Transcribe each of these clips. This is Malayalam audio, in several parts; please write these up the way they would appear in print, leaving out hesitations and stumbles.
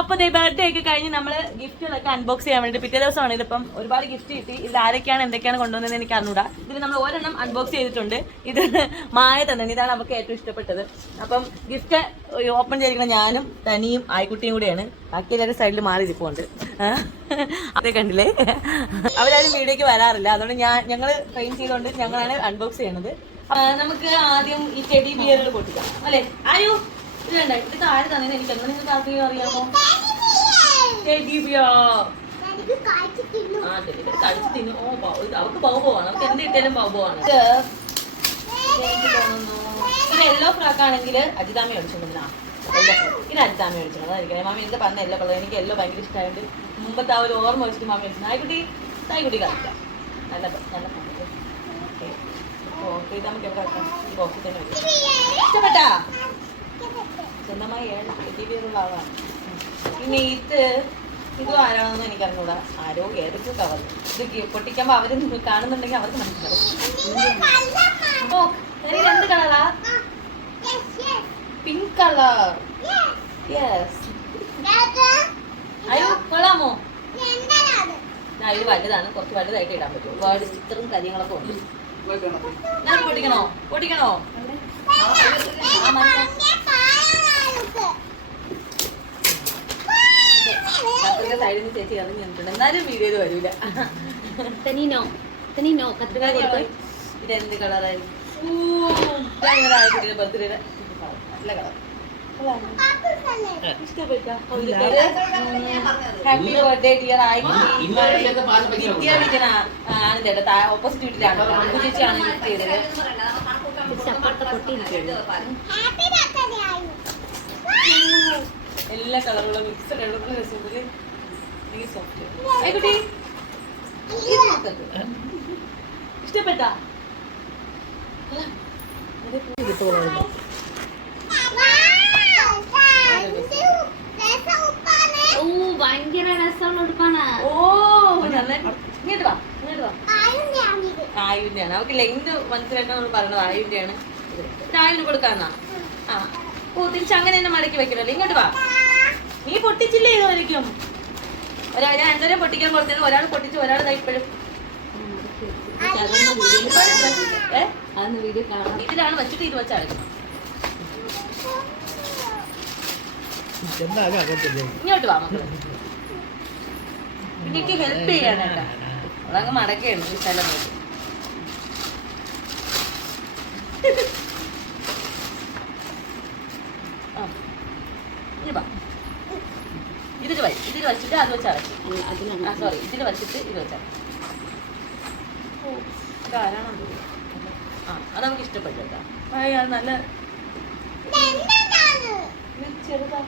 അപ്പൊ ബർത്ത്ഡേ ഒക്കെ കഴിഞ്ഞ് നമ്മള് ഗിഫ്റ്റുകളൊക്കെ അൺബോക്സ് ചെയ്യാൻ വേണ്ടി പിറ്റേ ദിവസമാണ് ഇതിപ്പം ഒരുപാട് ഗിഫ്റ്റ് കിട്ടി. ഇത് ആരൊക്കെയാണ് എന്തൊക്കെയാണ് കൊണ്ടുവന്നത് എനിക്ക് അറിഞ്ഞൂടാ. ഇതിൽ നമ്മൾ ഒരെണ്ണം അൺബോക്സ് ചെയ്തിട്ടുണ്ട്. ഇത് മായ തന്നെ, ഇതാണ് നമുക്ക് ഏറ്റവും ഇഷ്ടപ്പെട്ടത്. അപ്പം ഗിഫ്റ്റ് ഓപ്പൺ ചെയ്തിരിക്കുന്ന ഞാനും തനിയും ആയിക്കുട്ടിയും കൂടെയാണ്. ബാക്കി എല്ലാവരും സൈഡിൽ മാറി ഇരിപ്പുണ്ട്. അതേ കണ്ടില്ലേ, അവരാരും വീഡിയോക്ക് വരാറില്ല. അതുകൊണ്ട് ഞങ്ങൾ ട്രെയിൻ ചെയ്തുകൊണ്ട് ഞങ്ങളാണ് അൺബോക്സ് ചെയ്യണത്. നമുക്ക് ആദ്യം ഈ ടെഡി ബിയറുകൾ പൊട്ടിക്കാം അല്ലെ. ആയോ ഇത് വേണ്ട, ഇത് താഴെ തന്നെ എനിക്ക് എങ്ങനെ നിങ്ങൾക്ക് ആർക്കെങ്കിലും അറിയാമോ? ടെഡി ബിയർ കഴിച്ചു തിന്നു. ഓ അവർക്ക് ബൗബോവാണ്, അവർക്ക് എന്ത് കിട്ടിയാലും ബൗബോവാണ്. എനിക്ക് തോന്നുന്നു ഇത് യെല്ലോ ഫ്രാക്ക് ആണെങ്കിൽ അജിതാമി അടിച്ചോണ്ടില്ല. ഇത് അജിതാമി അടിച്ചോണ്ട് അതായിരിക്കും. മാമി എന്താ പറഞ്ഞ യെല്ലോ കളർ, എനിക്ക് യെല്ലോ ഭയങ്കര ഇഷ്ടമായിട്ട് മുമ്പത്തെ ആ ഒരു ഓർമ്മ വെച്ചിട്ട് മാമി അടിച്ചു. നായ്ക്കുട്ടി കളിക്കാം. നല്ല ഓക്കെ, ഇത് നമുക്ക് എവിടെ വെക്കാം? ഈ ബോക്സിൽ തന്നെ വരും. ഇഷ്ടപ്പെട്ടാ? സ്വന്തമായി 7 ടെഡി ബിയറുള്ള ആളാണ്. പിന്നെ ഇതും ആരാണെന്ന് എനിക്കറിഞ്ഞൂടാ. ആരോ ഏതൊക്കെ കവർ. ഇത് പൊട്ടിക്കുമ്പോ അവര് കാണുന്നുണ്ടെങ്കിൽ അവർക്ക് മനസ്സിലാവും. എന്ത് കളറാ? Pink colour. യെസ്. അയ്യോ കൊള്ളാമോ? ഇത് വലുതാണ്, കുറച്ച് വലുതായിട്ട് ഇടാൻ പറ്റും. ഒരുപാട് സ്റ്റിക്കറും കാര്യങ്ങളൊക്കെ ഉണ്ട്. പൊട്ടിക്കണോ? സൈഡിൽ നിന്ന് ചേച്ചി ഇറങ്ങി നിന്നിട്ടുണ്ട്. എന്നാലും വീഡിയോയിൽ വരൂല. ഇതെന്ത് കളറായി? ബർത്ത്ഡേയുടെ നല്ല കളർ. ഹാപ്പി ബർത്ത്ഡേ ഡിയർ ആയി. ആണ് ചേട്ടാ, ഓപ്പോസിറ്റ് വീട്ടിലാണ് ചേച്ചിയാണ് ഗിഫ്റ്റ് ചെയ്തത്. എല്ലാ കളറുകളും മിക്സഡ് കുട്ടി ഇഷ്ടപ്പെട്ടാ? ഭയങ്കര രസമുള്ള ഉടുപ്പാണ്. ഓ ഇങ്ങോട്ട് വാ. ആയുവിന്റെയാണ്. അവർക്ക് ലെങ്ത് മനസ്സിലാക്കാൻ നമ്മൾ പറഞ്ഞത് ആയുവിന്റെയാണ്. ഇത് ആയുവിന് കൊടുക്കാന്നാ. ആ ഓ തിരിച്ച് അങ്ങനെ തന്നെ മടക്കി വെക്കണല്ലോ. ഇങ്ങോട്ട് വാ. നീ പൊട്ടിച്ചില്ലേ ഇതുവരെയ്ക്കും? ഞാൻ രണ്ടുപേരും പൊട്ടിക്കാൻ കൊടുത്തത്. ഒരാൾ പൊട്ടിച്ച്, ഒരാൾ ഇപ്പോഴും ഇതിലാണ് വെച്ചിട്ട് ഇത് വെച്ചാൽ ഇങ്ങോട്ട് വാ മക്കള്. എനിക്ക് ഹെൽപ്പ് ചെയ്യാനേട്ടാ. അതങ്ങ് മടക്കുകയാണ് ഈ സ്ഥലം നോക്കി. ഇതിൽ വെച്ചിട്ട് അത് വെച്ചാൽ സോറി ഇതിൽ വെച്ചിട്ട് ഇത് വെച്ചാൽ ഇതാരാണോ? അത് നമുക്ക് ഇഷ്ടപ്പെട്ടു കേട്ടോ. അത് നല്ല ചെറുതാ.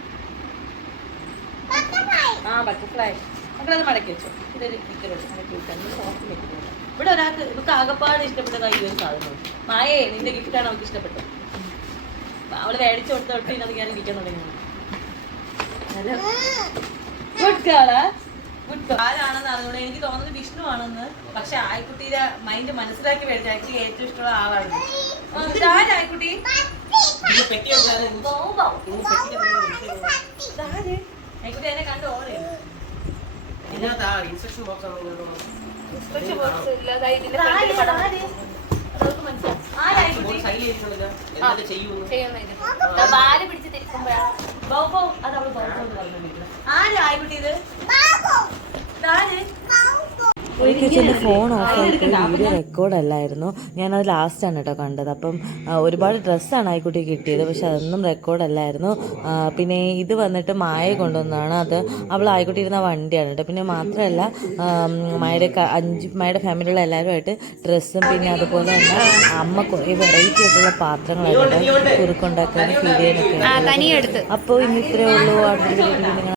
ബട്ടർഫ്ലൈ. മക്കളത് മടക്കി വെച്ചോ. ഇതൊരു പിക്കറുണ്ട് മടക്കി വെച്ചാൽ സോഫ്റ്റ് വെക്കുന്നുണ്ട്. ഇവിടെ ഒരാൾക്ക് ഇവർക്ക് ആകപ്പാട് ഇഷ്ടപ്പെട്ടത് ഈ ഒരു സാധനം. മായേ നിന്റെ ഗിഫ്റ്റാണ് നമുക്ക് ഇഷ്ടപ്പെട്ടത്. അവള് മേടിച്ചു കൊടുത്തോട്ട് ഇതിനകത്ത് ഞാൻ ഇരിക്കാൻ തുടങ്ങിയാണ്. ഗുഡ് ഗേളാ. ആരാണെന്ന് അറിഞ്ഞൂടെ. എനിക്ക് തോന്നുന്നത് വിഷ്ണു ആണെന്ന്. പക്ഷെ ആയിക്കുട്ടിയുടെ മൈൻഡ് മനസ്സിലാക്കി മേടിച്ച ആയിക്കുട്ടി ഏറ്റവും ഇഷ്ടമുള്ള ആളാണ്. ആയിക്കുട്ടി ആയിക്കുട്ടി എന്നെ കണ്ട് ഓടേ. ഇൻസ്ട്രക്ഷൻ ബോക്സ് ആരായിക്കുട്ടി ഇത്? ഒരിക്കൽ എൻ്റെ ഫോൺ ഓഫായിട്ട് വീഡിയോ റെക്കോർഡല്ലായിരുന്നു. ഞാനത് ലാസ്റ്റാണ് കേട്ടോ കണ്ടത്. അപ്പം ഒരുപാട് ഡ്രസ്സാണ് ആയിക്കുട്ടി കിട്ടിയത്, പക്ഷെ അതൊന്നും റെക്കോർഡല്ലായിരുന്നു. പിന്നെ ഇത് വന്നിട്ട് മായ കൊണ്ടുവന്നതാണ്. അത് അവൾ ആയിക്കുട്ടി ഇരുന്ന വണ്ടിയാണ് കേട്ടോ. പിന്നെ മാത്രമല്ല മായയുടെ ഫാമിലിയുള്ള എല്ലാവരുമായിട്ട് ഡ്രസ്സും പിന്നെ അതുപോലെ തന്നെ അമ്മ കുറേ വെറൈറ്റി ആയിട്ടുള്ള പാത്രങ്ങളായിട്ട് കുറുക്കുണ്ടാക്കാനും ഫീൽ ചെയ്യാനൊക്കെ. അപ്പോൾ ഇനി ഇത്രയേ ഉള്ളൂ. അടുത്ത വീഡിയോയിൽ നിങ്ങൾ